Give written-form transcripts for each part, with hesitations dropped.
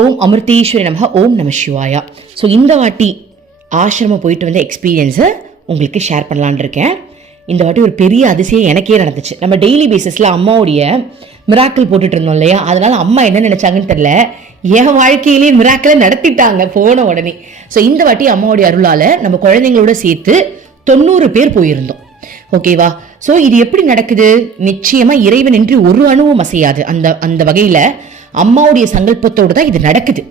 ஓம் அமிர்தேஸ்வரி நமக. ஓம் நம சிவாயா. ஸோ இந்த வாட்டி ஆசிரமம் போயிட்டு வந்த எக்ஸ்பீரியன்ஸை உங்களுக்கு ஷேர் பண்ணலான் இருக்கேன். இந்த வாட்டி ஒரு பெரிய அதிசயம் எனக்கே நடந்துச்சு. நம்ம டெய்லி பேசிஸில் அம்மாவுடைய மிராக்கிள் போட்டுட்டு இருந்தோம் இல்லையா, அதனால அம்மா என்ன நினைச்சாங்கன்னு தெரியல, என் வாழ்க்கையிலேயே மிராக்கிளை நடத்திட்டாங்க போன உடனே. ஸோ இந்த வாட்டி அம்மாவுடைய அருளால் நம்ம குழந்தைங்களோட சேர்த்து 90 பேர் போயிருந்தோம். ஓகேவா? ஸோ இது எப்படி நடக்குது? நிச்சயமாக இறைவன் என்று ஒரு அணுவும் அசையாது. அந்த வகையில் அம்மாவுடைய சங்கல்பத்தோடு தான் இது நடக்குது.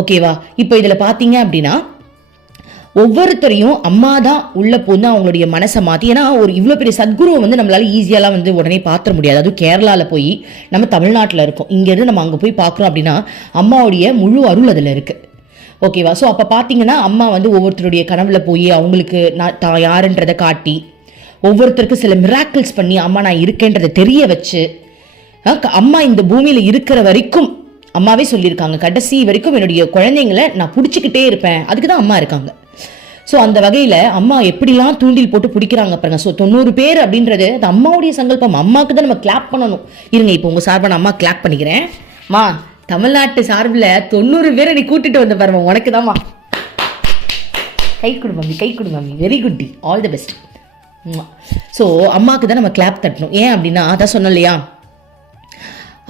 ஓகேவா? இப்போ இதில் பார்த்தீங்க அப்படின்னா ஒவ்வொருத்தரையும் அம்மா தான் உள்ள போந்து அவங்களுடைய மனசை மாற்றி, ஏன்னா ஒரு இவ்வளோ பெரிய சத்குருவை வந்து நம்மளால ஈஸியாலாம் வந்து உடனே பார்த்துட முடியாது. அதுவும் கேரளாவில் போய் நம்ம தமிழ்நாட்டில் இருக்கோம், இங்கேருந்து நம்ம அங்கே போய் பார்க்குறோம் அப்படின்னா அம்மாவுடைய முழு அருள் அதில் இருக்குது. ஓகேவா? ஸோ அப்போ பார்த்தீங்கன்னா அம்மா வந்து ஒவ்வொருத்தருடைய கனவுல போய் அவங்களுக்கு தான் யாருன்றதை காட்டி ஒவ்வொருத்தருக்கும் சில மிராக்கிள்ஸ் பண்ணி அம்மா நான் இருக்கேன்றதை தெரிய வச்சு, அம்மா இந்த பூமியில் இருக்கிற வரைக்கும் அம்மாவே சொல்லியிருக்காங்க, கடைசி வரைக்கும் என்னுடைய குழந்தைங்களை நான் பிடிச்சிக்கிட்டே இருப்பேன், அதுக்கு தான் அம்மா இருக்காங்க. ஸோ அந்த வகையில் அம்மா எப்படிலாம் தூண்டில் போட்டு பிடிக்கிறாங்க பாருங்க. ஸோ 90 பேர் அப்படின்றது அது அம்மாவுடைய சங்கல்பம். அம்மாவுக்கு தான் நம்ம கிளாப் பண்ணணும். இருங்க, இப்போ உங்கள் சார்பாக நான் அம்மா கிளாப் பண்ணிக்கிறேன். மா, தமிழ்நாட்டு சார்பில் 90 பேரை நீ கூட்டிட்டு வந்த பாருமா, உனக்கு தான்மா. கை கொடு மம்மி, கை கொடு மம்மி. வெரி குட் டி, ஆல் தி பெஸ்ட். ஸோ அம்மாவுக்கு தான் நம்ம கிளாப் தட்டணும். ஏன் அப்படின்னா அதான் சொன்னோம் இல்லையா,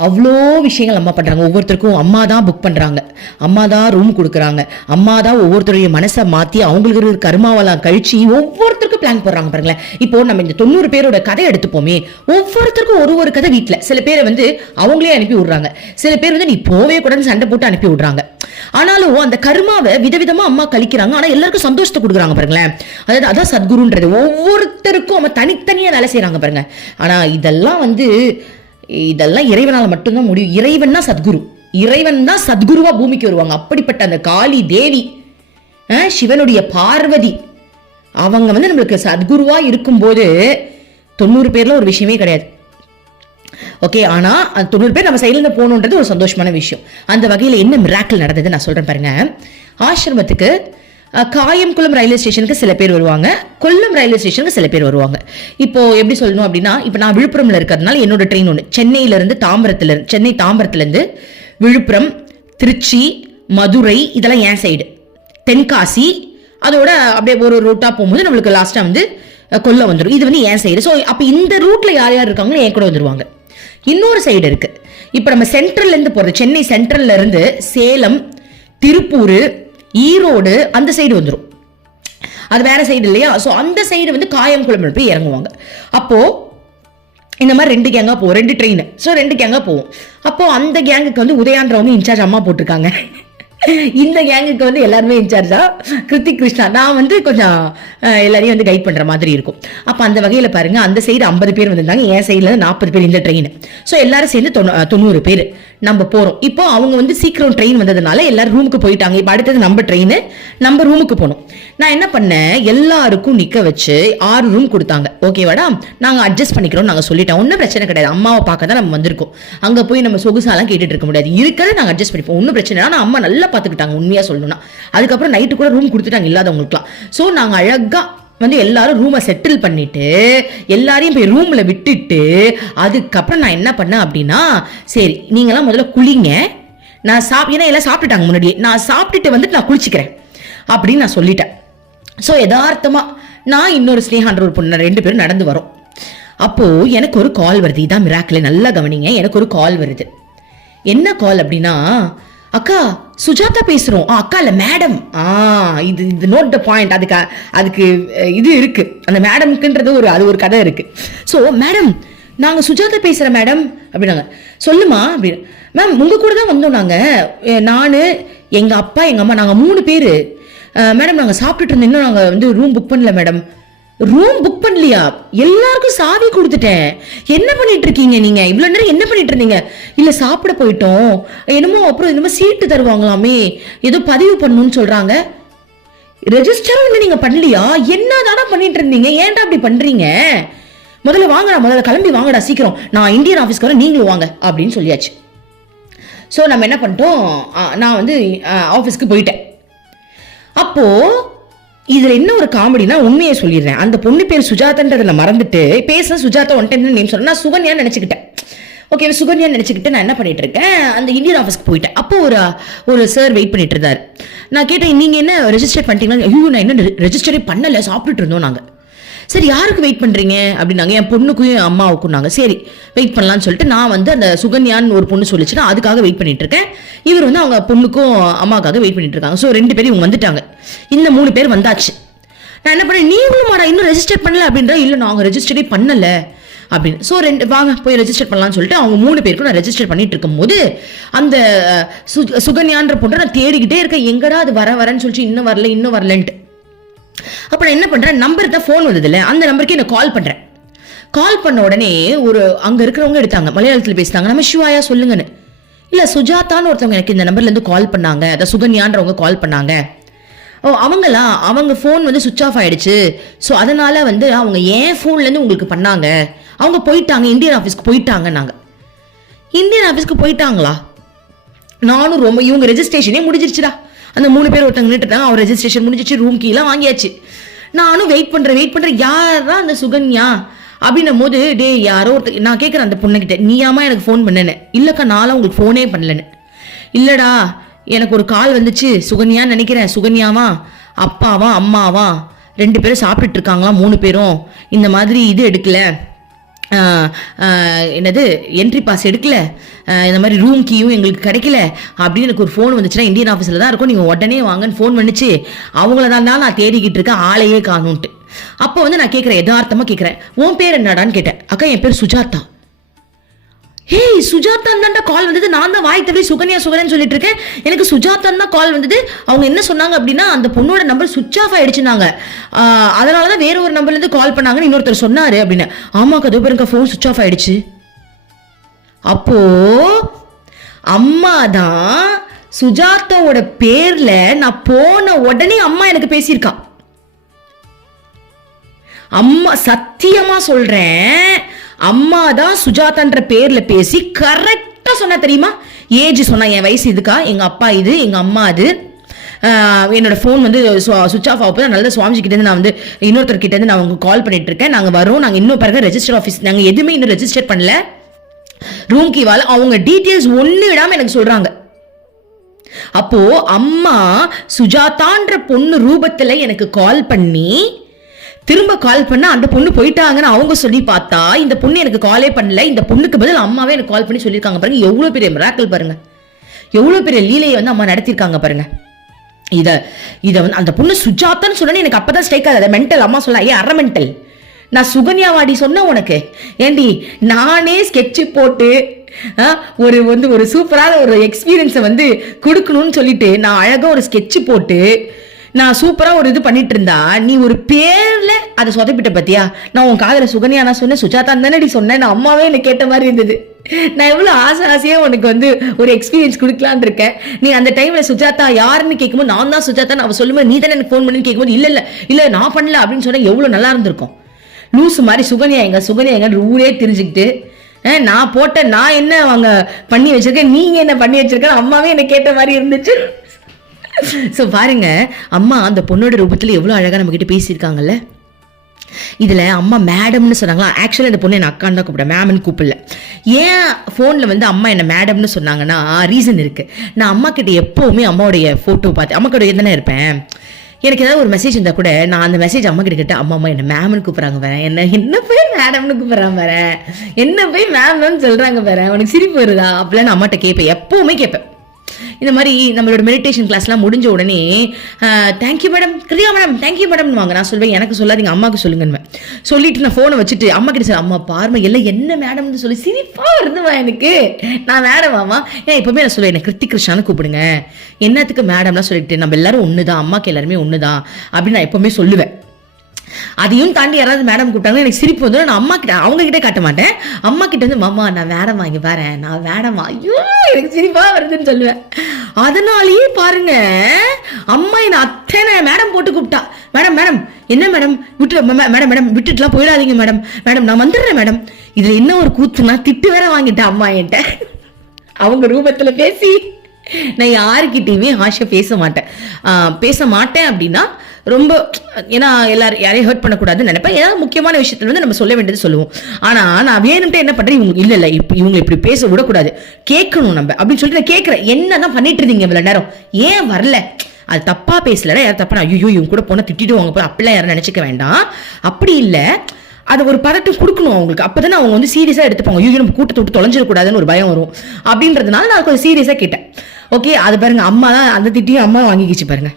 அவ்வளோ விஷயங்கள் அம்மா பண்ணுறாங்க. ஒவ்வொருத்தருக்கும் அம்மா தான் புக் பண்ணுறாங்க, அம்மா தான் ரூம் கொடுக்குறாங்க, அம்மா தான் ஒவ்வொருத்தருடைய மனசை மாற்றி அவங்களுக்கு ஒரு கர்மாவெல்லாம் கழிச்சு ஒவ்வொருத்தருக்கும் பிளான் போடுறாங்க பாருங்களேன். இப்போ நம்ம இந்த 90 பேரோட கதை எடுத்துப்போமே, ஒவ்வொருத்தருக்கும் ஒரு கதை வீட்டில். சில பேரை வந்து அவங்களே அனுப்பி விடுறாங்க, சில பேர் வந்து நீ போவே கூடன்னு சண்டை போட்டு அனுப்பி விடுறாங்க. ஆனாலும் அந்த கர்மாவை விதவிதமா அம்மா கழிக்கிறாங்க. ஆனா எல்லாருக்கும் சந்தோஷத்தை கொடுக்குறாங்க பாருங்களேன். அதாவது அதான் சத்குருன்றது. ஒவ்வொருத்தருக்கும் அவங்க தனித்தனியா வேலை செய்யறாங்க பாருங்க. ஆனா இதெல்லாம் இறைவனால மட்டும்தான் முடியும். இறைவன் தான் சத்குரு, இறைவன் தான் சத்குருவா பூமிக்கு வருவாங்க. அப்படிப்பட்ட அந்த காளி தேவி, சிவனுடைய பார்வதி, அவங்க வந்து நம்மளுக்கு சத்குருவா இருக்கும்போது 90 பேர்ல ஒரு விஷயமே கிடையாது. ஓகே, ஆனா 90 பேர் நம்ம சைட்ல போகணுன்றது ஒரு சந்தோஷமான விஷயம். அந்த வகையில் என்ன மிராக்கிள் நடந்தது நான் சொல்றேன் பாருங்க. ஆசிரமத்துக்கு காயம்குளம் ரயில்வே ஸ்டேஷனுக்கு சில பேர் வருவாங்க, கொல்லம் ரயில்வே ஸ்டேஷனுக்கு சில பேர் வருவாங்க. இப்போ எப்படி சொல்லணும் அப்படின்னா, இப்போ நான் விழுப்புரம்ல இருக்கிறதுனால என்னோட ட்ரெயின் ஒன்று சென்னையிலேருந்து சென்னை தாம்பரத்துலேருந்து விழுப்புரம், திருச்சி, மதுரை, இதெல்லாம் என் சைடு, தென்காசி, அதோட அப்படியே ஒரு ரூட்டாக போகும்போது நம்மளுக்கு லாஸ்ட்டாக வந்து கொல்லம் வந்துடும். இது வந்து என் சைடு. ஸோ அப்போ இந்த ரூட்டில் யார் யார் இருக்காங்களோ என் கூட வந்துடுவாங்க. இன்னொரு சைடு இருக்கு, இப்போ நம்ம சென்ட்ரல்லேருந்து போகிறது, சென்னை சென்ட்ரல்ல இருந்து சேலம், திருப்பூர், ஈரோடு அந்த சைடு வந்துடும். அது வேற சைடு இல்லையா? ஸோ அந்த சைடு வந்து காயம்குளம் போய் இறங்குவாங்க. அப்போ இந்த மாதிரி 2 கேங்கா போவோம், 2 ட்ரெயின். ஸோ 2 கேங்கா போவோம். அப்போ அந்த கேங்குக்கு வந்து உதயான்றவங்க இன்சார்ஜ் அம்மா போட்டிருக்காங்க. இந்த கேங்குக்கு வந்து எல்லாருமே இன்சார்ஜா கிருத்திக் கிருஷ்ணா, நான் வந்து கொஞ்சம் எல்லாரையும் வந்து கைட் பண்ற மாதிரி இருக்கும். அப்போ அந்த வகையில் பாருங்க, அந்த சைடு 50 பேர் வந்திருந்தாங்க, என் சைடுல 40 பேர் இந்த ட்ரெயின். ஸோ எல்லாரும் சேர்ந்து 90 பேர் நம்ம போறோம். இப்போ அவங்க வந்து சீக்கிரம் ட்ரெயின் வந்ததுனால எல்லாரும் ரூமுக்கு போயிட்டாங்க. இப்போ அடுத்தது நம்ம ட்ரெயின், நம்ம ரூமுக்கு போனோம். நான் என்ன பண்ணேன், எல்லாருக்கும் நிக்க வச்சு 6 ரூம் கொடுத்தாங்க. ஓகேவாடா, நாங்கள் அட்ஜஸ்ட் பண்ணிக்கிறோம், நாங்கள் சொல்லிட்டோம், ஒன்றும் பிரச்சனை கிடையாது. அம்மாவை பார்க்க தான் நம்ம வந்திருக்கோம், அங்கே போய் நம்ம சொகுசாலாம் கேட்டுட்டு இருக்க முடியாது, இருக்கிறத நாங்கள் அட்ஜஸ்ட் பண்ணிப்போம், ஒன்றும் பிரச்சனை. ஆனால் அம்மா நல்லா பார்த்துக்கிட்டாங்க உண்மையாக சொல்லணும்னா. அதுக்கப்புறம் நைட்டு கூட ரூம் கொடுத்துட்டாங்க இல்லாதவங்களுக்குலாம். ஸோ நாங்கள் அழகாக வந்து எல்லாரும் ரூமை செட்டில் பண்ணிட்டு எல்லாரையும் போய் ரூம்ல விட்டுட்டு அதுக்கப்புறம் நான் என்ன பண்ணேன் அப்படின்னா, சரி நீங்களாம் முதல்ல குளிங்க, நான் ஏன்னா எல்லாம் சாப்பிட்டுட்டாங்க முன்னாடியே, நான் சாப்பிட்டுட்டு வந்துட்டு நான் குளிச்சுக்கிறேன் அப்படின்னு நான் சொல்லிட்டேன். ஸோ யதார்த்தமா நான் இன்னொரு ஸ்னேகான்ற ஒரு பொண்ணு 2 பேரும் நடந்து வரோம். அப்போ எனக்கு ஒரு கால் வருது. இதான் மிராக்கிள், நல்லா கவனிங்க. எனக்கு ஒரு கால் வருது. என்ன கால் அப்படின்னா, அக்கா சுஜாதா பேசுறோம். அக்கா இல்ல மேடம். இது நோட் த பாயிண்ட். அதுக்கு இது இருக்கு, அந்த மேடம்க்குன்றது அது ஒரு கதை இருக்கு. ஸோ மேடம், நாங்க சுஜாதா பேசுறேன் மேடம் அப்படின்னாங்க. சொல்லுமா அப்படின்னு. மேம் உங்க கூட தான் வந்தோம் நாங்க, நானு, எங்க அப்பா, எங்க அம்மா, நாங்க 3 பேரு மேடம். நாங்க சாப்பிட்டுட்டு இருந்தோம், இன்னும் நாங்க வந்து ரூம் புக் பண்ணல மேடம். ரூம் புக் பண்ணலையா? எல்லாருக்கும் சாவி கொடுத்துட்டேன். என்ன பண்ணிட்டு இருக்கீங்க நீங்க? இவ்வளவு நேரம் என்ன பண்ணிட்டு இருந்தீங்க? இல்ல சாப்பிட போயிட்டோம், என்னமோ அப்புறம் என்னமோ சீட்டு தருவாங்களாமே, ஏதோ பதிவு பண்ணணும்னு சொல்றாங்க. ரெஜிஸ்டரும் இன்னும் நீங்க பண்ணலையா? என்னதானா பண்ணிட்டு இருந்தீங்க? ஏன்டா அப்படி பண்றீங்க? முதல்ல வாங்கடா, முதல்ல கிளம்பி வாங்கடா சீக்கிரம், நான் இந்தியன் ஆஃபீஸ்க்கு வரேன், நீங்களும் வாங்க அப்படின்னு சொல்லியாச்சு. ஸோ நம்ம என்ன பண்ணிட்டோம், நான் வந்து ஆஃபீஸ்க்கு போயிட்டேன். அப்போ இதுல என்ன ஒரு காமெடினா, உண்மையை சொல்லிடுறேன், அந்த பொண்ணு பேர் சுஜாதான்றதை நான் மறந்துட்டு பேச சுஜாதா ஒன் டைம் நேம் சொன்னா சுகன்யான்னு நினைச்சுக்கிட்டேன். ஓகே சுகன்யான்னு நினச்சிக்கிட்டு நான் என்ன பண்ணிட்டு இருக்கேன், அந்த இந்தியன் ஆஃபீஸ்க்கு போயிட்டேன். அப்போ ஒரு சார் வெயிட் பண்ணிட்டு இருந்தார். நான் கேட்டேன், நீங்கள் என்ன ரெஜிஸ்டர் பண்ணிட்டீங்களா? ஐயோ நான் என்ன ரெஜிஸ்டரே பண்ணலை, சாப்பிட்டுட்டு இருந்தோம் நாங்கள். சரி யாருக்கு வெயிட் பண்ணுறீங்க அப்படின்னாங்க. என் பொண்ணுக்கும் என் அம்மாவுக்கும். நாங்கள் சரி வெயிட் பண்ணலான்னு சொல்லிட்டு நான் வந்து அந்த சுகன்யான்னு ஒரு பொண்ணு சொல்லிச்சுன்னா அதுக்காக வெயிட் பண்ணிட்டு இருக்கேன். இவர் வந்து அவங்க பொண்ணுக்கும் அம்மாவுக்காக வெயிட் பண்ணிட்டு இருக்காங்க. ஸோ 2 பேரும் இவங்க வந்துட்டாங்க. இந்த 3 பேர் வந்தாச்சு. நான் என்ன பண்ணேன், நீங்களும் மாடா இன்னும் ரெஜிஸ்டர் பண்ணல அப்படின்றா. இல்லை நாங்கள் ரெஜிஸ்டரே பண்ணலை அப்படின்னு. ஸோ வாங்க போய் ரெஜிஸ்டர் பண்ணலாம்னு சொல்லிட்டு அவங்க 3 பேருக்கும் நான் ரெஜிஸ்டர் பண்ணிட்டு இருக்கும் போது அந்த சுகன்யான்ற பொண்ணை நான் தேடிக்கிட்டே இருக்கேன். எங்கடா அது வரேன்னு சொல்லிட்டு இன்னும் வரலன்ட்டு. அப்போ நான் என்ன பண்றேன், நம்பருக்கு தான் ஃபோன் வந்தது இல்லை, அந்த நம்பருக்கு நான் கால் பண்றேன். கால் பண்ண உடனே அங்க இருக்கிறவங்க எடுத்தாங்க, மலையாளத்தில் பேசினாங்க. நம்ம சிவாயா சொல்லுங்கன்னு. இல்ல சுஜாதான்னு ஒருத்தவங்க எனக்கு இந்த நம்பர்ல இருந்து கால் பண்ணாங்க, அதான் சுகன்யான்றவங்க கால் பண்ணாங்க. அவங்க ஃபோன் வந்து சுவிச் ஆஃப் ஆயிடுச்சு. ஸோ அதனால வந்து அவங்க ஏன் ஃபோன்ல இருந்து உங்களுக்கு பண்ணாங்க, அவங்க போயிட்டாங்க, இந்தியன் ஆஃபீஸ்க்கு போயிட்டாங்க. நாங்க இந்தியன் ஆஃபீஸ்க்கு போயிட்டாங்களா? நானும் ரொம்ப இவங்க ரெஜிஸ்ட்ரேஷனே முடிஞ்சிருச்சுடா. அந்த 3 பேர் ஒருத்தவங்க நின்றுட்டாங்க, அவர் ரெஜிஸ்ட்ரேஷன் முடிஞ்சிச்சு, ரூம் கீலாம் வாங்கியாச்சு. நானும் வெயிட் பண்றேன். யாரா அந்த சுகன்யா அப்படின்னும் போது, டே யாரோ ஒருத்தர், நான் கேட்குறேன் அந்த பொண்ணுகிட்ட, நீயாமா எனக்கு ஃபோன் பண்ணேன்னு. இல்லக்கா நானும் உங்களுக்கு ஃபோனே பண்ணலன்னு. இல்லடா எனக்கு ஒரு கால் வந்துச்சு, சுகன்யான்னு நினைக்கிறேன். சுகன்யாவா அப்பாவா அம்மாவா 2 பேரும் சாப்பிட்டுட்டு இருக்காங்களா, 3 பேரும் இந்த மாதிரி இது எடுக்கல, என்னது என்ட்ரி பாஸ் எடுக்கல, இந்த மாதிரி ரூம் கீயும் எங்களுக்கு கிடைக்கல அப்படின்னு எனக்கு ஒரு ஃபோன் வந்துச்சுன்னா இந்தியன் ஆஃபீஸில் தான் இருக்கும், நீங்கள் உடனே வாங்கன்னு ஃபோன் பண்ணிச்சு. அவங்கள தான் நான் தேடிக்கிட்டு இருக்கேன், ஆளையே காணுன்ட்டு. அப்போ வந்து நான் கேட்குறேன், யதார்த்தமாக கேட்குறேன், உன் பேர் என்னடான்னு கேட்டேன். அக்கா என் பேர் சுஜாதா. ஹேய் சுஜாதான் தான்டா கால் வந்தது. நான் தான் வாய் தவிர சுகன்யான்னு சொல்லிட்டு இருக்கேன். எனக்கு சுஜாதான் தான் கால் வந்தது. அவங்க என்ன சொன்னாங்க அப்படின்னா, அந்த பொண்ணோட நம்பர் சுவிச் ஆஃப் ஆயிடுச்சுனாங்க, அதனாலதான் வேற ஒரு நம்பர்ல இருந்து கால் பண்ணாங்கன்னு இன்னொருத்தர் சொன்னாரு அப்படின்னு. ஆமா கதவு பாருங்க, போன் சுவிச் ஆஃப் ஆயிடுச்சு. அப்போ அம்மா தான் சுஜாதாவோட பேர்ல நான் போன உடனே அம்மா எனக்கு பேசியிருக்கா. அம்மா சத்தியமா சொல்றேன், அம்மா தான் சுஜாதான்ற பேர்ல பேசி கரெக்டா சொன்னா தெரியுமா. ஏஜ் சொன்னா, என் வயசு இதுக்கா, எங்க அப்பா இது, எங்க அம்மா அது, என்னோட ஃபோன் வந்து சுவிச் ஆஃப் ஆகும். நல்ல சுவாமிஜி கிட்ட இருந்து நான் வந்து இன்னொருத்தர் கிட்ட இருந்து நான் உங்களுக்கு கால் பண்ணிட்டு இருக்கேன், நாங்க வரோம், நாங்க இன்னும் பாருங்க ரெஜிஸ்டர் ஆஃபீஸ் நாங்க எதுவுமே இன்னும் ரெஜிஸ்டர் பண்ணல, ரூம் கீவால அவங்க டீட்டெயில்ஸ் ஒண்ணு விடாம எனக்கு சொல்றாங்க. அப்போ அம்மா சுஜாதான்ற பொண்ணு ரூபத்துல எனக்கு கால் பண்ணி, திரும்ப கால் பண்ண அந்த பொண்ணு போயிட்டாங்கன்னு அவங்க சொல்லி பார்த்தா, இந்த பொண்ணு எனக்கு காலே பண்ணல, இந்த பொண்ணுக்கு பதில் அம்மாவே எனக்கு கால் பண்ணி சொல்லியிருக்காங்க. பாருங்க எவ்வளவு பெரிய மிராக்கிள், பாருங்க எவ்வளவு பெரிய லீலையை வந்து அம்மா நடத்திருக்காங்க பாருங்க. இத வந்து அந்த பொண்ணு சுஜாதான்னு சொன்னேன்னு எனக்கு அப்பதான் ஸ்ட்ரைக் ஆகுது. மென்டல் அம்மா சொல்ல, ஏன் அரை மென்டல், நான் சுகன்யாவாடி சொன்ன உனக்கு, ஏண்டி நானே ஸ்கெட்ச் போட்டு ஒரு சூப்பரான ஒரு எக்ஸ்பீரியன்ஸை வந்து கொடுக்கணும்னு சொல்லிட்டு நான் அழகா ஒரு ஸ்கெட்ச் போட்டு நான் சூப்பரா ஒரு இது பண்ணிட்டு இருந்தா, நீ ஒரு பேர்ல அதை சொதப்பிட்ட பத்தியா. நான் உன் காதல சுகன்யா நான் சொன்னேன், சுஜாதா தானே சொன்னேன், நான் அம்மாவே எனக்கு கேட்ட மாதிரி இருந்தது. நான் எவ்வளவு ஆசையா உனக்கு வந்து ஒரு எக்ஸ்பீரியன்ஸ் கொடுக்கலான் இருக்கேன். நீ அந்த டைம்ல சுஜாதா யாருன்னு கேட்கும்போது, நான் தான் சுஜாதா அவ சொல்லும்போது, நீ தானே எனக்கு ஃபோன் பண்ணி கேட்கும்போது, இல்ல நான் பண்ணல அப்படின்னு சொன்னா எவ்வளவு நல்லா இருந்திருக்கும். லூசு மாதிரி சுகன்யா எங்க ஊரே தெரிஞ்சுக்கிட்டு, நான் என்ன அவங்க பண்ணி வச்சிருக்கேன், நீங்க என்ன பண்ணி வச்சிருக்க, அம்மாவே என்ன கேட்ட மாதிரி இருந்துச்சு. ஸோ பாருங்க, அம்மா அந்த பொண்ணோட ரூபத்தில் எவ்வளோ அழகாக நம்ம கிட்ட பேசியிருக்காங்கல்ல. இதில் அம்மா மேடம்னு சொன்னாங்களா, ஆக்சுவலாக இந்த பொண்ணு என்ன அக்கான்னு தான் கூப்பிட, மேம்னு கூப்பிடல. ஏன் ஃபோனில் வந்து அம்மா என்ன மேடம்னு சொன்னாங்கன்னா ரீசன் இருக்குது. நான் அம்மா கிட்ட எப்போவுமே அம்மாவுடைய ஃபோட்டோ பார்த்து, அம்மா கிட்ட தானே இருப்பேன், எனக்கு ஏதாவது ஒரு மெசேஜ் இருந்தால் கூட நான் அந்த மெசேஜ் அம்மா கிட்ட கேட்டேன், அம்மா என்ன மேம்னு கூப்பிட்றாங்க வரேன், என்ன போய் மேடம்னு கூப்பிட்றாங்க வரேன், என்ன போய் மேம்னு சொல்கிறாங்க வரேன், உனக்கு சிரிப்பு வருதா அப்படிலாம் நான் அம்மாட்ட கேட்பேன், எப்போவுமே கேட்பேன். இந்த மாதிரி நம்மளோட மெடிடேஷன் கிளாஸ்லாம் முடிஞ்ச உடனே தேங்க்யூ மேடம், கிரியா மேடம் தேங்க்யூ மேடம் வாங்க. நான் சொல்வேன், எனக்கு சொல்லாதீங்க அம்மாவுக்கு சொல்லுங்கன்னு சொல்லிட்டு நான் ஃபோனை வச்சுட்டு அம்மா கிட்ட சொல்ல, அம்மா பாருமா எல்லாம் என்ன மேடம்னு சொல்லி சிரிப்பா இருந்துவா எனக்கு. நான் மேடமாமா ஏன் இப்பவுமே நான் சொல்லுவேன், என்ன கிருத்திக் கிருஷ்ணான்னு கூப்பிடுங்க, என்னத்துக்கு மேடம்லாம் சொல்லிட்டு, நம்ம எல்லாரும் ஒண்ணுதான், அம்மாக்கு எல்லாருமே ஒண்ணுதான் அப்படின்னு நான் எப்பவுமே சொல்லுவேன். அதையும் தாண்டி யாராவது மேடம் கூப்பிட்டாங்க எனக்கு சிரிப்பு வந்து, நான் அம்மா கிட்ட அவங்க கிட்டே காட்ட மாட்டேன், அம்மா கிட்ட வந்து மாமா நான் மேடம் வாங்கி பாறேன், நான் மேடமா, ஐயோ எனக்கு சிரிப்பா வருதுன்னு சொல்லுவேன். அதனாலேயே பாருங்க அம்மா என்ன அத்தனை மேடம் போட்டு கூப்பிட்டா, மேடம் மேடம் என்ன மேடம் விட்டு மேடம் மேடம் விட்டுட்டுலாம் போயிடாதீங்க மேடம், மேடம் நான் வந்துடுறேன் மேடம். இதுல என்ன ஒரு கூத்துனா திட்டு வேற வாங்கிட்டேன் அம்மா என்கிட்ட, அவங்க ரூபத்துல பேசி நான் யாருக்கிட்டையுமே ஹாஷியாக பேச மாட்டேன் அப்படின்னா ரொம்ப, ஏன்னா யாரையும் ஹர்ட் பண்ணக்கூடாதுன்னு நினைப்பேன். ஏதாவது முக்கியமான விஷயத்துல வந்து நம்ம சொல்ல வேண்டியது சொல்லுவோம். ஆனா நான் வேணும்ட்டு என்ன பண்றேன், இவங்க இல்ல இவங்க இப்படி பேச விடக்கூடாது, கேட்கணும் நம்ம அப்படின்னு சொல்லிட்டு நான் கேட்கறேன். என்னதான் பண்ணிட்டு இருந்தீங்க இவ்வளவு நேரம், ஏன் வரல? அது தப்பா பேசலடா, யாரும் தப்பா ஐயோ இவங்க கூட போனா திட்டிடுவாங்க போல அப்படிலாம் யாரும் நினைச்சுக்க வேண்டாம். அப்படி இல்லை, அது ஒரு பதட்டம் கொடுக்கணும் அவங்களுக்கு. அப்பதானே அவங்க வந்து சீரியஸா எடுத்துப்பாங்க. ஐயோ நம்ம கூட்டத்தை விட்டு தொலைஞ்சிடக்கூடாதுன்னு ஒரு பயம் வரும். அப்படின்றதுனால நான் கொஞ்சம் சீரியஸா கேட்டேன். ஓகே, அது பாருங்க, அம்மா தான் அந்த திட்டியும் அம்மா வாங்கிக்கிச்சு பாருங்க.